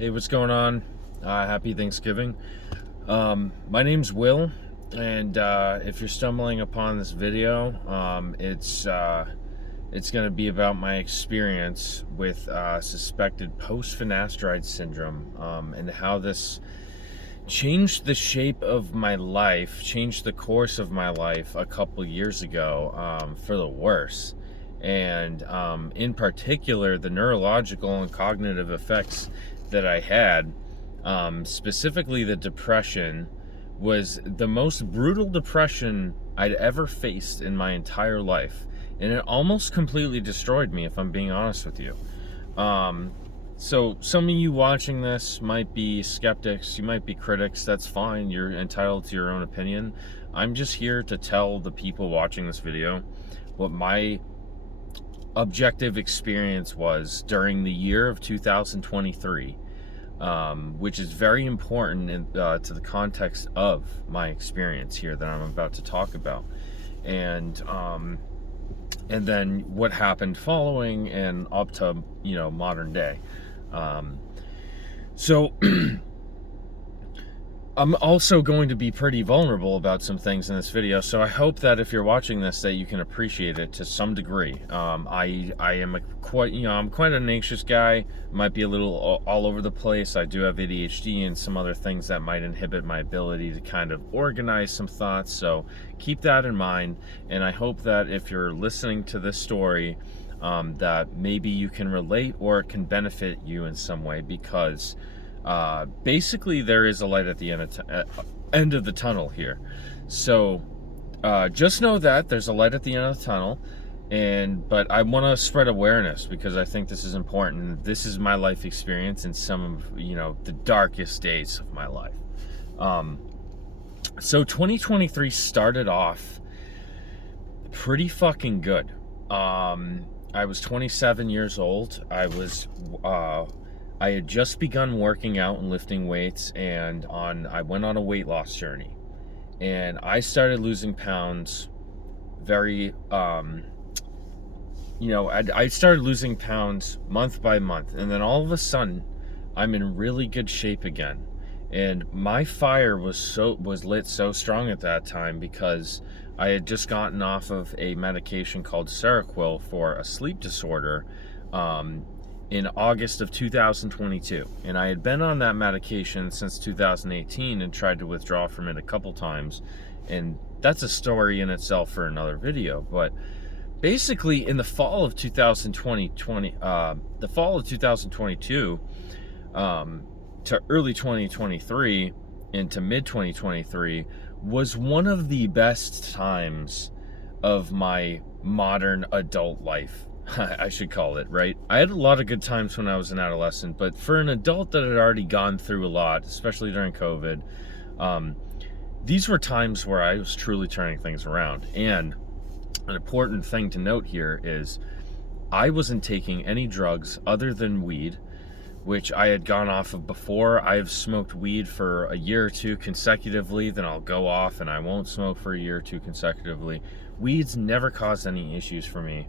Hey, what's going on? Happy Thanksgiving. My name's Will, and if you're stumbling upon this video, it's going to be about my experience with suspected post-finasteride syndrome, and how this changed the shape of my life, changed the course of my life a couple years ago, for the worse. And in particular, the neurological and cognitive effects that I had, specifically the depression, was the most brutal depression I'd ever faced in my entire life. And it almost completely destroyed me, if I'm being honest with you. So some of you watching this might be skeptics, you might be critics, that's fine, you're entitled to your own opinion. I'm just here to tell the people watching this video what my objective experience was during the year of 2023, which is very important to the context of my experience here that I'm about to talk about, and then what happened following and up to modern day. So I'm also going to be pretty vulnerable about some things in this video, so I hope that if you're watching this that you can appreciate it to some degree. I am I'm quite an anxious guy, might be a little all over the place. I do have ADHD and some other things that might inhibit my ability to kind of organize some thoughts, so keep that in mind. And I hope that if you're listening to this story, that maybe you can relate or it can benefit you in some way, because basically there is a light at the end of the tunnel here. So just know that there's a light at the end of the tunnel, but I want to spread awareness because I think this is important. This is my life experience in some of the darkest days of my life. So 2023 started off pretty fucking good. I was 27 years old. I had just begun working out and lifting weights, and I went on a weight loss journey, and I started losing pounds very, I started losing pounds month by month, and then all of a sudden, I'm in really good shape again. And my fire was lit so strong at that time because I had just gotten off of a medication called Seroquel for a sleep disorder, in August of 2022, and I had been on that medication since 2018 and tried to withdraw from it a couple times, and that's a story in itself for another video. But basically, in the fall of 2022 to early 2023 into mid 2023 was one of the best times of my modern adult life, I should call it, right? I had a lot of good times when I was an adolescent, but for an adult that had already gone through a lot, especially during COVID, these were times where I was truly turning things around. And an important thing to note here is I wasn't taking any drugs other than weed, which I had gone off of before. I've smoked weed for a year or two consecutively, then I'll go off and I won't smoke for a year or two consecutively. Weed's never caused any issues for me.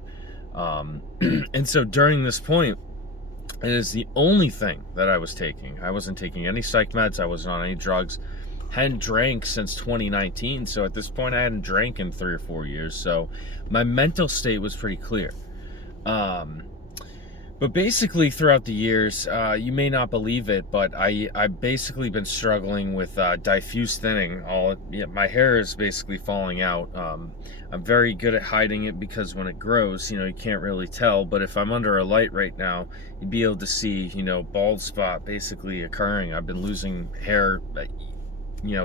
And so during this point, it is the only thing that I was taking. I wasn't taking any psych meds. I wasn't on any drugs. Hadn't drank since 2019. So at this point, I hadn't drank in 3 or 4 years. So my mental state was pretty clear. But basically throughout the years, you may not believe it, but I've basically been struggling with diffuse thinning. My hair is basically falling out. I'm very good at hiding it because when it grows, you can't really tell. But if I'm under a light right now, you'd be able to see, bald spot basically occurring. I've been losing hair,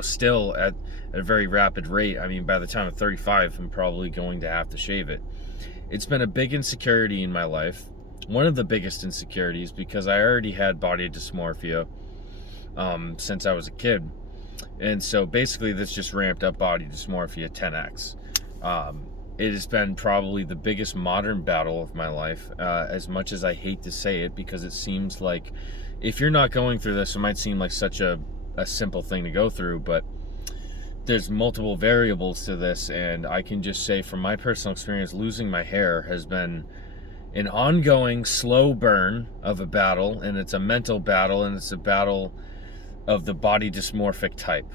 still at a very rapid rate. I mean, by the time I'm 35, I'm probably going to have to shave it. It's been a big insecurity in my life. One of the biggest insecurities, because I already had body dysmorphia since I was a kid. And so basically this just ramped up body dysmorphia 10x. It has been probably the biggest modern battle of my life, as much as I hate to say it, because it seems like if you're not going through this, it might seem like such a simple thing to go through, but there's multiple variables to this. And I can just say from my personal experience, losing my hair has been an ongoing slow burn of a battle, and it's a mental battle, and it's a battle of the body dysmorphic type.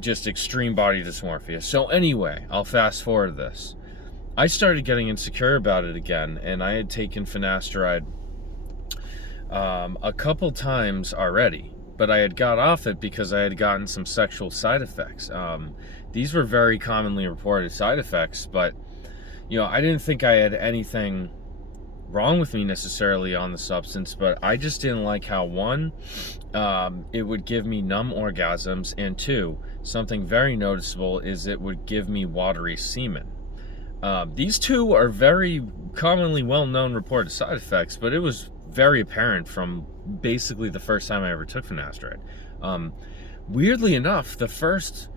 Just extreme body dysmorphia. So anyway, I'll fast forward this. I started getting insecure about it again, and I had taken finasteride a couple times already, but I had got off it because I had gotten some sexual side effects. These were very commonly reported side effects, but I didn't think I had anything wrong with me necessarily on the substance, but I just didn't like how, one, it would give me numb orgasms, and two, something very noticeable is it would give me watery semen. These two are very commonly well-known reported side effects, but it was very apparent from basically the first time I ever took finasteride. Weirdly enough, the first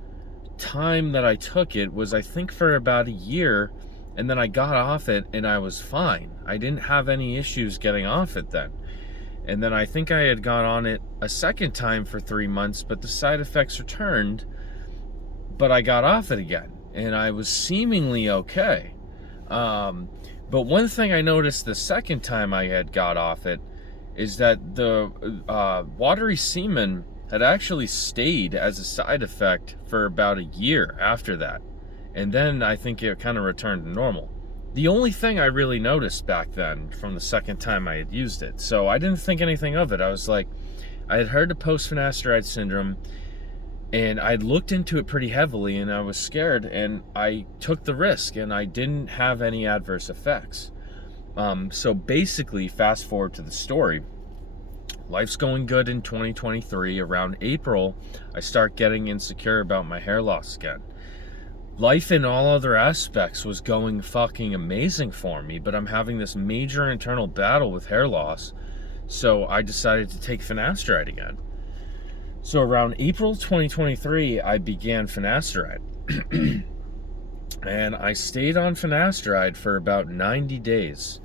time that I took it was, I think, for about a year, and then I got off it and I was fine. I didn't have any issues getting off it then. And then I think I had gone on it a second time for 3 months, but the side effects returned, but I got off it again, and I was seemingly okay. But one thing I noticed the second time I had got off it is that the watery semen had actually stayed as a side effect for about a year after that. And then I think it kind of returned to normal. The only thing I really noticed back then from the second time I had used it. So I didn't think anything of it. I was like, I had heard of post-finasteride syndrome, and I'd looked into it pretty heavily, and I was scared, and I took the risk, and I didn't have any adverse effects. So basically, fast forward to the story. Life's going good in 2023. Around April, I start getting insecure about my hair loss again. Life in all other aspects was going fucking amazing for me, but I'm having this major internal battle with hair loss, so I decided to take finasteride again. So around April 2023, I began finasteride. And I stayed on finasteride for about 90 days,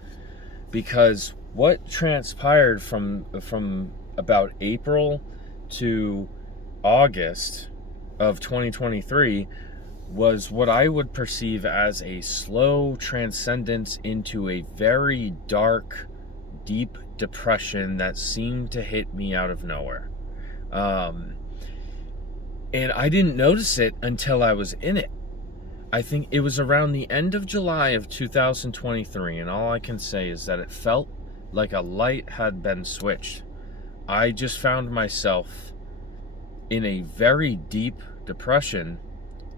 because what transpired from about April to August of 2023 was what I would perceive as a slow transcendence into a very dark, deep depression that seemed to hit me out of nowhere. And I didn't notice it until I was in it. I think it was around the end of July of 2023, and all I can say is that it felt like a light had been switched. I just found myself in a very deep depression,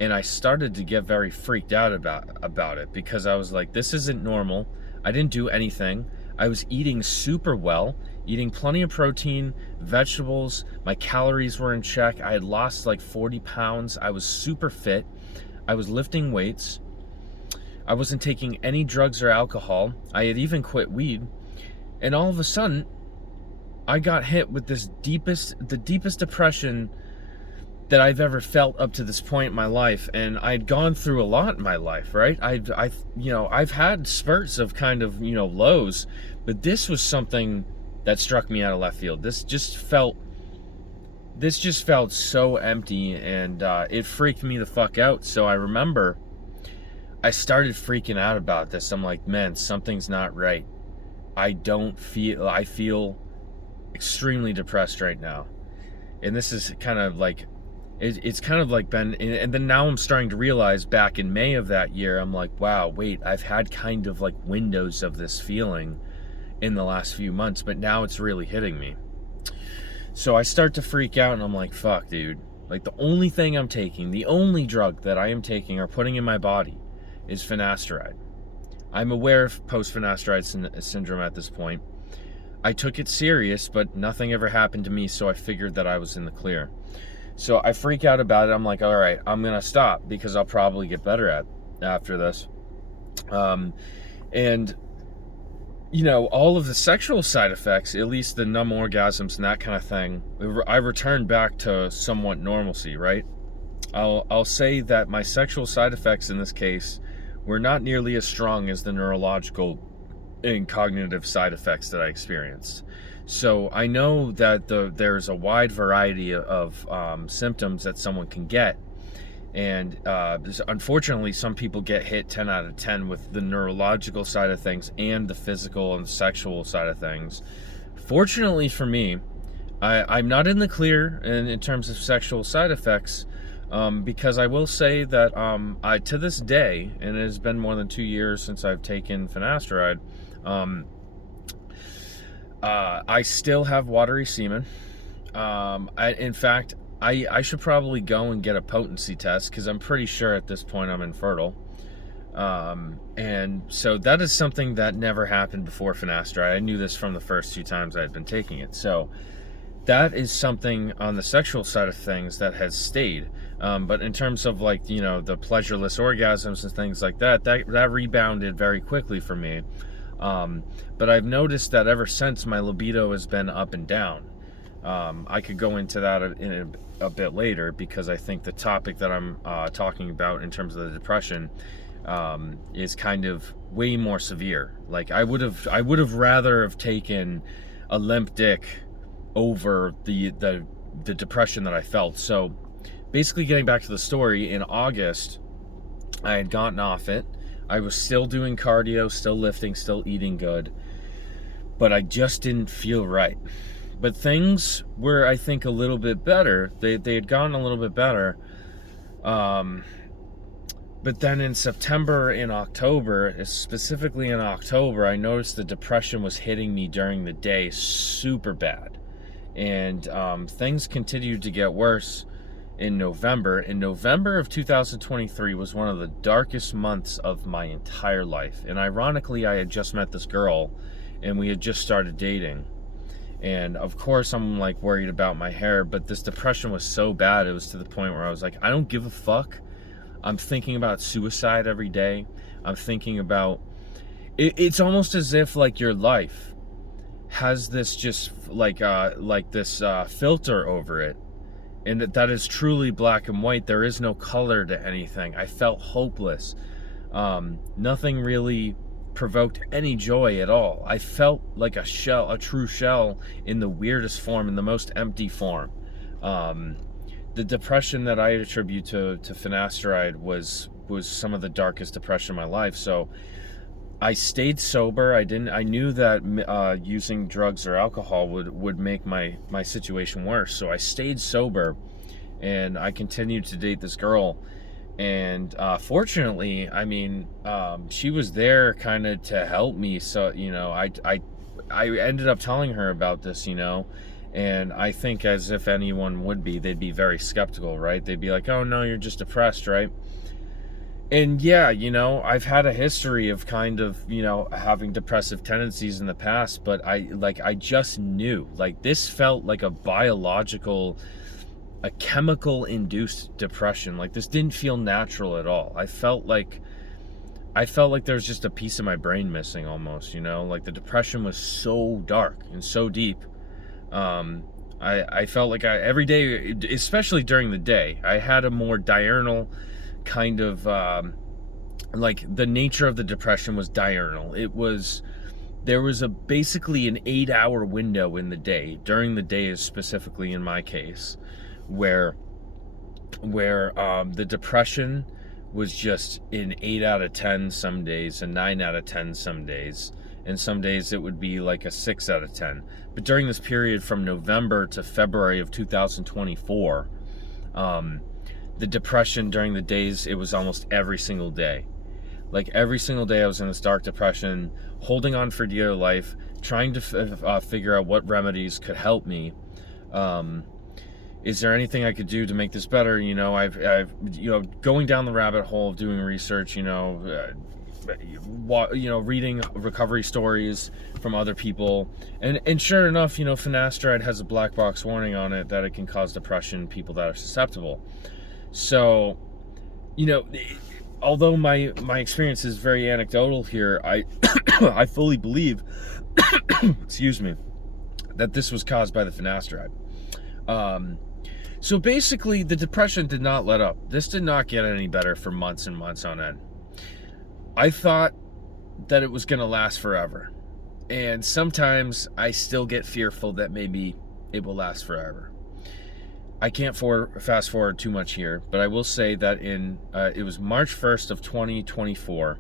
and I started to get very freaked out about it, because I was like, this isn't normal. I didn't do anything. I was eating super well, eating plenty of protein, vegetables. My calories were in check. I had lost like 40 pounds. I was super fit. I was lifting weights. I wasn't taking any drugs or alcohol. I had even quit weed. And all of a sudden, I got hit with the deepest depression that I've ever felt up to this point in my life. And I'd gone through a lot in my life, right? I've had spurts of kind of, lows, but this was something that struck me out of left field. This just felt so empty, and it freaked me the fuck out. So I remember I started freaking out about this. I'm like, man, something's not right. I feel extremely depressed right now. And this is kind of like, it's kind of like been, and then now I'm starting to realize, back in May of that year, I'm like, wow, wait, I've had kind of like windows of this feeling in the last few months, but now it's really hitting me. So I start to freak out, and I'm like, fuck, dude. Like, the only thing I'm taking, the only drug that I am taking or putting in my body is finasteride. I'm aware of post-finasteride syndrome at this point. I took it serious, but nothing ever happened to me, so I figured that I was in the clear. So I freak out about it. I'm like, all right, I'm going to stop, because I'll probably get better after this. And all of the sexual side effects, at least the numb orgasms and that kind of thing, I returned back to somewhat normalcy, right? I'll say that my sexual side effects in this case were not nearly as strong as the neurological and cognitive side effects that I experienced. So I know that there's a wide variety of symptoms that someone can get, And unfortunately, some people get hit 10 out of 10 with the neurological side of things and the physical and sexual side of things. Fortunately for me, I'm not in the clear in terms of sexual side effects, because I will say that to this day, and it has been more than 2 years since I've taken finasteride, I still have watery semen. In fact, I should probably go and get a potency test, because I'm pretty sure at this point I'm infertile. And so that is something that never happened before finasteride. I knew this from the first 2 times I had been taking it. So that is something on the sexual side of things that has stayed. But in terms of, like, you know, the pleasureless orgasms and things like that, that rebounded very quickly for me. But I've noticed that ever since, my libido has been up and down. I could go into that in a bit later, because I think the topic that I'm talking about in terms of the depression is kind of way more severe. Like, I would have rather have taken a limp dick over the depression that I felt. So basically, getting back to the story, in August, I had gotten off it. I was still doing cardio, still lifting, still eating good, but I just didn't feel right. But things were, I think, a little bit better. They had gotten a little bit better. But then in September and October, specifically in October, I noticed the depression was hitting me during the day super bad. And things continued to get worse in November. In November of 2023 was one of the darkest months of my entire life. And ironically, I had just met this girl, and we had just started dating. And of course, I'm like worried about my hair, but this depression was so bad, it was to the point where I was like, I don't give a fuck. I'm thinking about suicide every day. I'm thinking about it's almost as if, like, your life has this just like this filter over it, and that is truly black and white. There is no color to anything. I felt hopeless. Nothing really provoked any joy at all. I felt like a shell, a true shell, in the weirdest form, in the most empty form. The depression that I attribute to finasteride was some of the darkest depression in my life. So I stayed sober. I knew that using drugs or alcohol would make my situation worse. So I stayed sober, and I continued to date this girl. And fortunately, I mean, she was there kind of to help me. So, you know, I ended up telling her about this, you know, and I think, as if anyone would be, they'd be very skeptical, right? They'd be like, oh no, you're just depressed, right? And yeah, you know, I've had a history of kind of, you know, having depressive tendencies in the past, but I just knew, like, this felt like a chemical induced depression. Like, this didn't feel natural at all. I felt like there's just a piece of my brain missing almost, you know, like the depression was so dark and so deep. I felt like every day, especially during the day, I had a more diurnal kind of, like, the nature of the depression was diurnal. There was basically an 8-hour window in the day, during the day specifically in my case, where the depression was just an 8 out of 10 some days, a 9 out of 10 some days, and some days it would be like a 6 out of 10. But during this period from November to February of 2024, the depression during the days, it was almost every single day. Like, every single day I was in this dark depression, holding on for dear life, trying to figure out what remedies could help me. Is there anything I could do to make this better? You know, I've you know, going down the rabbit hole of doing research, you know, reading recovery stories from other people, and sure enough, you know, finasteride has a black box warning on it that it can cause depression in people that are susceptible. So, you know, although my experience is very anecdotal here, I I fully believe, excuse me, that this was caused by the finasteride. So basically, the depression did not let up. This did not get any better for months and months on end. I thought that it was going to last forever. And sometimes I still get fearful that maybe it will last forever. I can't fast forward too much here, but I will say that it was March 1st of 2024,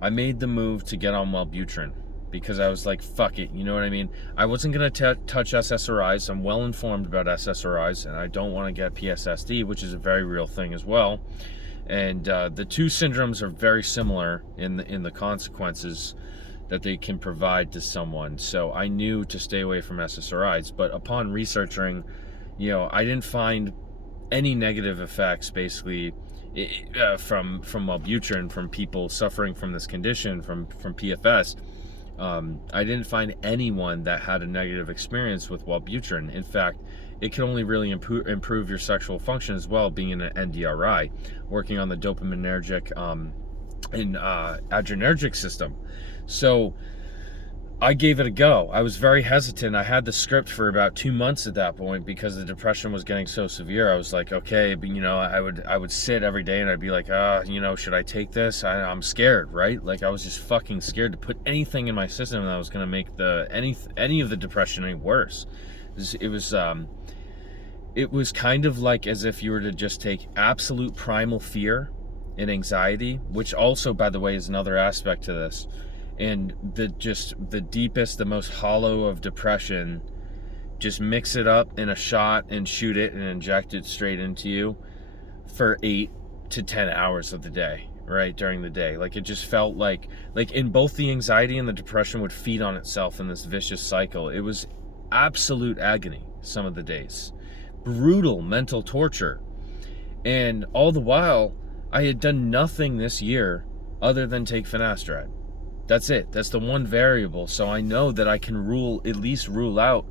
I made the move to get on Wellbutrin because I was like, fuck it, you know what I mean? I wasn't going to touch SSRIs. I'm well informed about SSRIs, and I don't want to get PSSD, which is a very real thing as well. And the two syndromes are very similar in the consequences that they can provide to someone. So I knew to stay away from SSRIs, but upon researching, I didn't find any negative effects basically from Wellbutrin, from people suffering from this condition, from PFS. I didn't find anyone that had a negative experience with Wellbutrin. In fact, it can only really improve your sexual function as well, being in an NDRI, working on the dopaminergic and adrenergic system. So I gave it a go. I was very hesitant. I had the script for about 2 months at that point because the depression was getting so severe. I was like, okay, but I would sit every day and I'd be like, should I take this? I'm scared, right? Like I was just fucking scared to put anything in my system that was going to make any of the depression any worse. It was kind of like as if you were to just take absolute primal fear and anxiety, which also, by the way, is another aspect to this, and the deepest, the most hollow of depression, just mix it up in a shot and shoot it and inject it straight into you for 8 to 10 hours of the day, right, during the day. Like it just felt like in both the anxiety and the depression would feed on itself in this vicious cycle. It was absolute agony some of the days, brutal mental torture. And all the while I had done nothing this year other than take finasteride. That's it. That's the one variable. So I know that I can at least rule out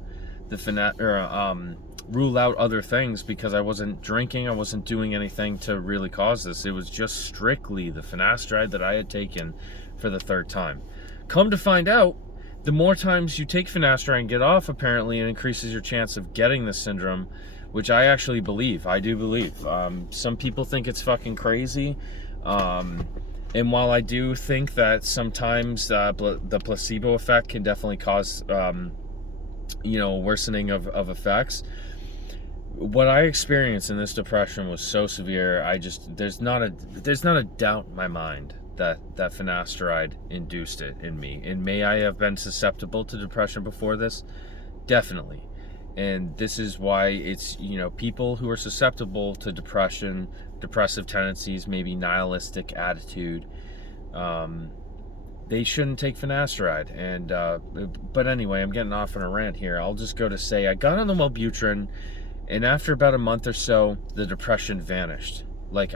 rule out other things, because I wasn't drinking, I wasn't doing anything to really cause this. It was just strictly the finasteride that I had taken for the third time. Come to find out, the more times you take finasteride and get off, apparently it increases your chance of getting the syndrome, which I actually believe. I do believe. Some people think it's fucking crazy. And while I do think that sometimes the placebo effect can definitely cause, worsening of effects, what I experienced in this depression was so severe. There's not a doubt in my mind that finasteride induced it in me. And may I have been susceptible to depression before this? Definitely. And this is why it's, people who are susceptible to depression, depressive tendencies, maybe nihilistic attitude, they shouldn't take finasteride. And but anyway, I'm getting off on a rant here. I'll just go to say I got on the Wellbutrin, and after about a month or so, the depression vanished. Like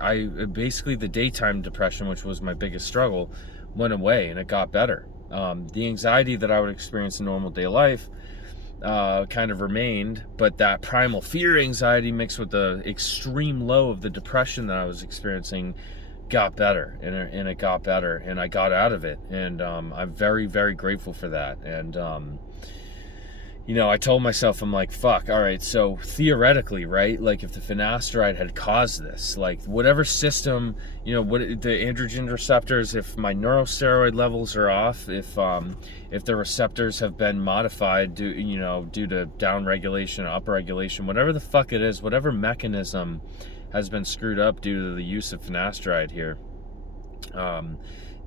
basically the daytime depression, which was my biggest struggle, went away and it got better. The anxiety that I would experience in normal day life kind of remained, but that primal fear anxiety mixed with the extreme low of the depression that I was experiencing got better, and it got better, and I got out of it, and I'm very, very grateful for that. And I told myself, I'm like, fuck, all right, so theoretically, right, like if the finasteride had caused this, like whatever system, what the androgen receptors, if my neurosteroid levels are off, if the receptors have been modified due to downregulation, upregulation, whatever the fuck it is, whatever mechanism has been screwed up due to the use of finasteride here,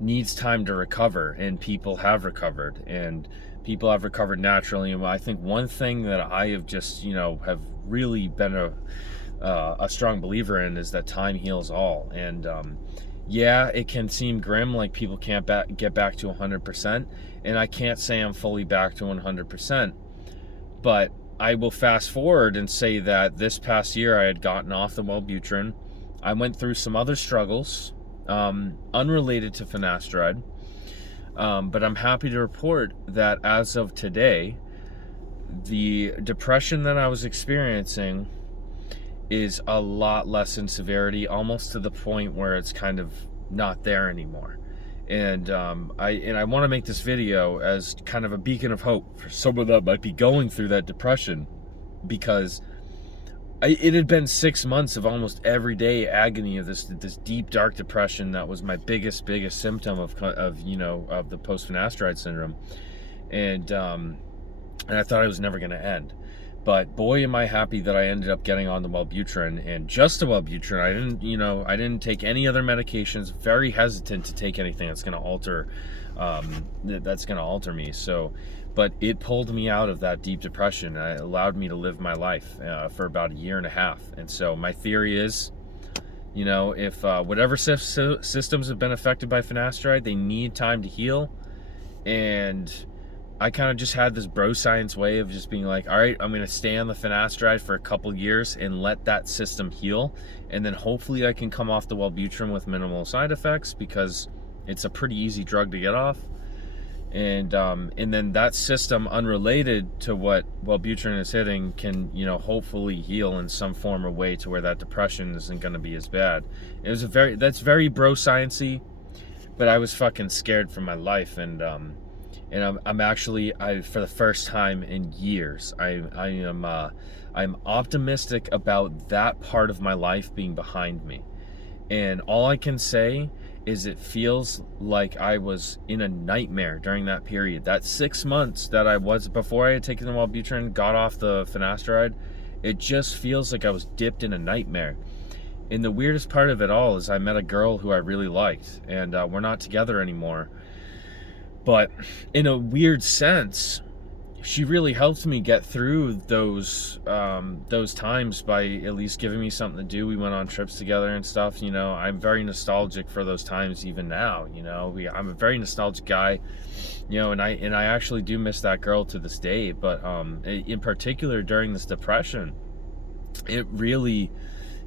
needs time to recover, and people have recovered, and people have recovered naturally. And I think one thing that I have just, have really been a strong believer in is that time heals all. And yeah, it can seem grim, like people can't get back to 100%, and I can't say I'm fully back to 100%, but I will fast forward and say that this past year I had gotten off the Wellbutrin. I went through some other struggles, unrelated to finasteride, but I'm happy to report that as of today, the depression that I was experiencing is a lot less in severity, almost to the point where it's kind of not there anymore. And I want to make this video as kind of a beacon of hope for someone that might be going through that depression, because it had been 6 months of almost everyday agony of this deep, dark depression that was my biggest symptom of the post-finasteride syndrome, and I thought it was never going to end. But boy, am I happy that I ended up getting on the Wellbutrin, and just the Wellbutrin. I didn't take any other medications. Very hesitant to take anything that's going to alter me. So, but it pulled me out of that deep depression. It allowed me to live my life for about a year and a half. And so my theory is, if whatever systems have been affected by finasteride, they need time to heal. And I kind of just had this bro science way of just being like, all right, I'm going to stay on the finasteride for a couple years and let that system heal. And then hopefully I can come off the Wellbutrin with minimal side effects, because it's a pretty easy drug to get off. And then that system, unrelated to what Wellbutrin is hitting, can, hopefully heal in some form or way to where that depression isn't going to be as bad. That's very bro sciencey, but I was fucking scared for my life. And I'm actually, for the first time in years, I'm optimistic about that part of my life being behind me. And all I can say is it feels like I was in a nightmare during that period. That 6 months that I was, before I had taken the Wellbutrin, got off the finasteride, it just feels like I was dipped in a nightmare. And the weirdest part of it all is I met a girl who I really liked, and we're not together anymore. But in a weird sense, she really helped me get through those times by at least giving me something to do. We went on trips together and stuff. I'm very nostalgic for those times even now. I'm a very nostalgic guy, and I actually do miss that girl to this day. But in particular during this depression, it really,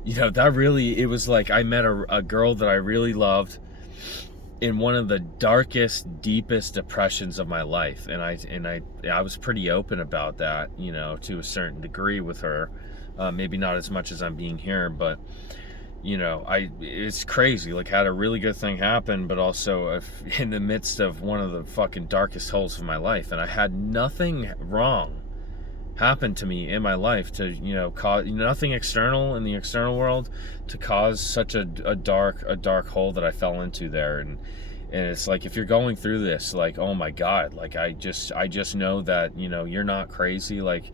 it was like I met a girl that I really loved in one of the darkest, deepest depressions of my life, and I was pretty open about that, to a certain degree with her. Maybe not as much as I'm being here, but it's crazy. Like, had a really good thing happen, but also in the midst of one of the fucking darkest holes of my life, and I had nothing wrong happen to me in my life to cause nothing external in the external world to cause such a dark hole that I fell into there. And it's like, if you're going through this, like, oh my god, like I just know that you're not crazy. Like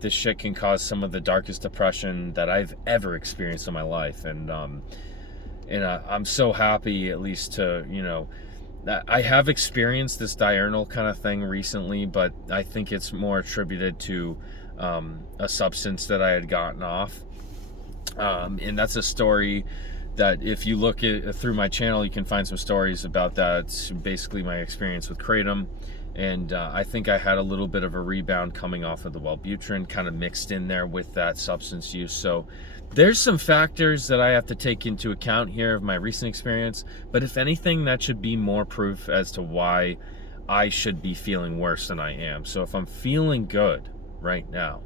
this shit can cause some of the darkest depression that I've ever experienced in my life. And I'm so happy, at least, to I have experienced this diurnal kind of thing recently, but I think it's more attributed to a substance that I had gotten off. And that's a story that, if you look through my channel, you can find some stories about that. It's basically my experience with kratom. And I think I had a little bit of a rebound coming off of the Wellbutrin, kind of mixed in there with that substance use. So there's some factors that I have to take into account here of my recent experience, but if anything, that should be more proof as to why I should be feeling worse than I am. So if I'm feeling good right now,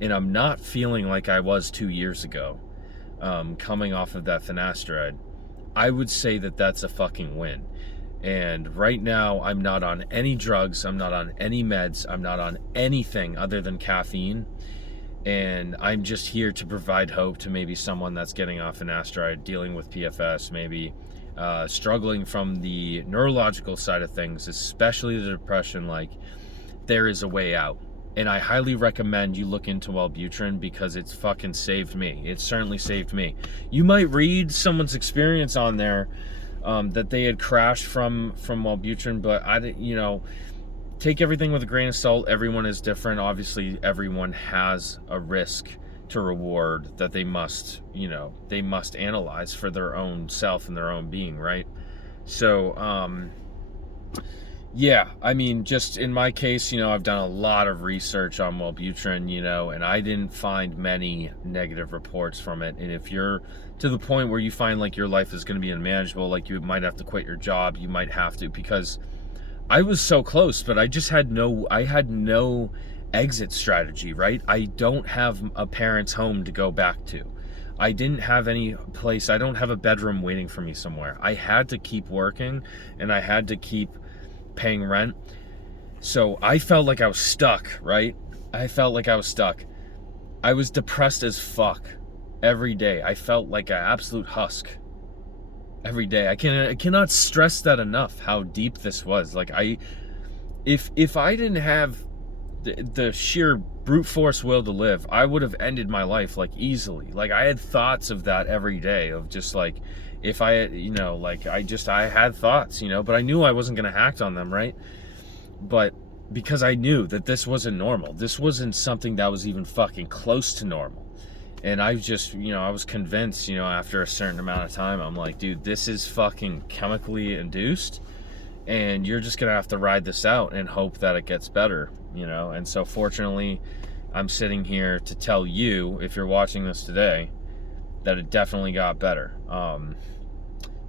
and I'm not feeling like I was 2 years ago, coming off of that finasteride, I would say that that's a fucking win. And right now, I'm not on any drugs, I'm not on any meds, I'm not on anything other than caffeine. And I'm just here to provide hope to maybe someone that's getting off finasteride, dealing with PFS, maybe struggling from the neurological side of things, especially the depression. Like, there is a way out. And I highly recommend you look into Wellbutrin, because it's fucking saved me. It certainly saved me. You might read someone's experience on there that they had crashed from Wellbutrin, but take everything with a grain of salt. Everyone is different. Obviously, everyone has a risk to reward that they must analyze for their own self and their own being, right? So, yeah, I mean, just in my case, I've done a lot of research on Wellbutrin, and I didn't find many negative reports from it. And if you're to the point where you find like your life is going to be unmanageable, like you might have to quit your job, you might have to, because I was so close, but I had no exit strategy, right? I don't have a parent's home to go back to. I didn't have any place. I don't have a bedroom waiting for me somewhere. I had to keep working, and I had to keep paying rent. So I felt like I was stuck, right? I felt like I was stuck. I was depressed as fuck every day. I felt like an absolute husk every day. I cannot stress that enough, how deep this was. Like, if I didn't have the sheer brute force will to live, I would have ended my life like easily. Like I had thoughts of that every day, of just like, if I had, like I had thoughts, but I knew I wasn't going to act on them, right? But because I knew that this wasn't normal, this wasn't something that was even fucking close to normal. And I just, I was convinced, after a certain amount of time, I'm like, dude, this is fucking chemically induced, and you're just gonna have to ride this out and hope that it gets better, And so fortunately, I'm sitting here to tell you, if you're watching this today, that it definitely got better.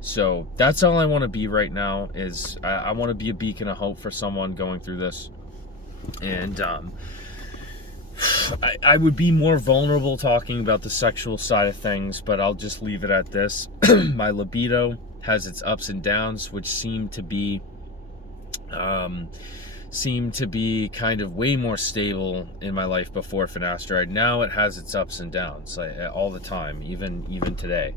So that's all I want to be right now, is I want to be a beacon of hope for someone going through this. And I would be more vulnerable talking about the sexual side of things, but I'll just leave it at this. My libido has its ups and downs, which seem to be kind of way more stable in my life before finasteride. Now it has its ups and downs, like, all the time, even today.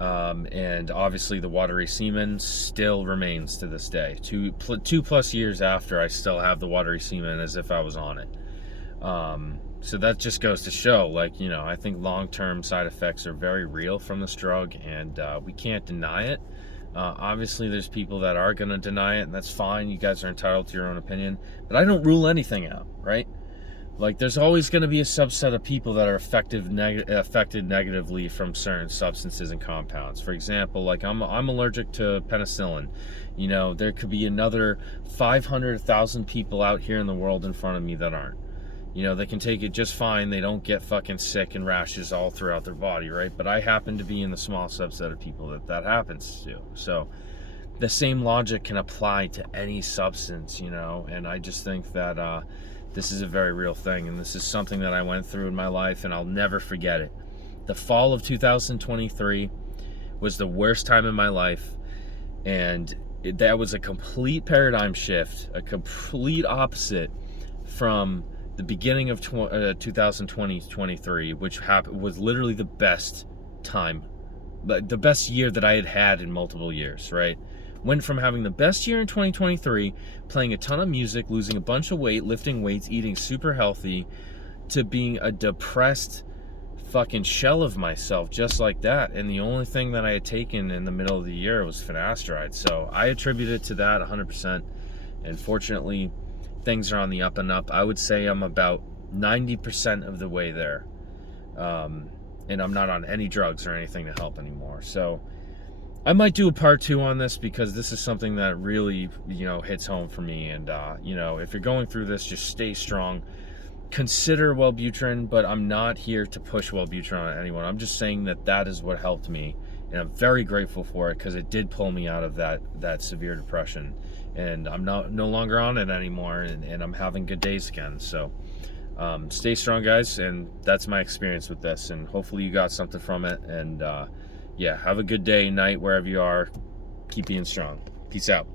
And obviously the watery semen still remains to this day. 2+ years after, I still have the watery semen as if I was on it. So that just goes to show, like, I think long-term side effects are very real from this drug, and we can't deny it. Obviously there's people that are going to deny it, and that's fine. You guys are entitled to your own opinion, but I don't rule anything out, right? Like, there's always going to be a subset of people that are affected negatively from certain substances and compounds. For example, like I'm allergic to penicillin. There could be another 500,000 people out here in the world in front of me that aren't. They can take it just fine. They don't get fucking sick and rashes all throughout their body, right? But I happen to be in the small subset of people that happens to. So the same logic can apply to any substance, and I just think that this is a very real thing, and this is something that I went through in my life, and I'll never forget it. The fall of 2023 was the worst time in my life, and that was a complete paradigm shift, a complete opposite from the beginning of 2023, which was literally the best time, the best year that I had in multiple years, right? Went from having the best year in 2023, playing a ton of music, losing a bunch of weight, lifting weights, eating super healthy, to being a depressed fucking shell of myself just like that. And the only thing that I had taken in the middle of the year was finasteride. So I attribute it to that 100%. And fortunately, things are on the up and up. I would say I'm about 90% of the way there. And I'm not on any drugs or anything to help anymore. So I might do a part 2 on this, because this is something that really, hits home for me. And, if you're going through this, just stay strong. Consider Wellbutrin, but I'm not here to push Wellbutrin on anyone. I'm just saying that is what helped me. And I'm very grateful for it, because it did pull me out of that severe depression. And I'm no longer on it anymore, and I'm having good days again. So stay strong, guys, and that's my experience with this, and hopefully you got something from it. And yeah, have a good day, night, wherever you are. Keep being strong. Peace out.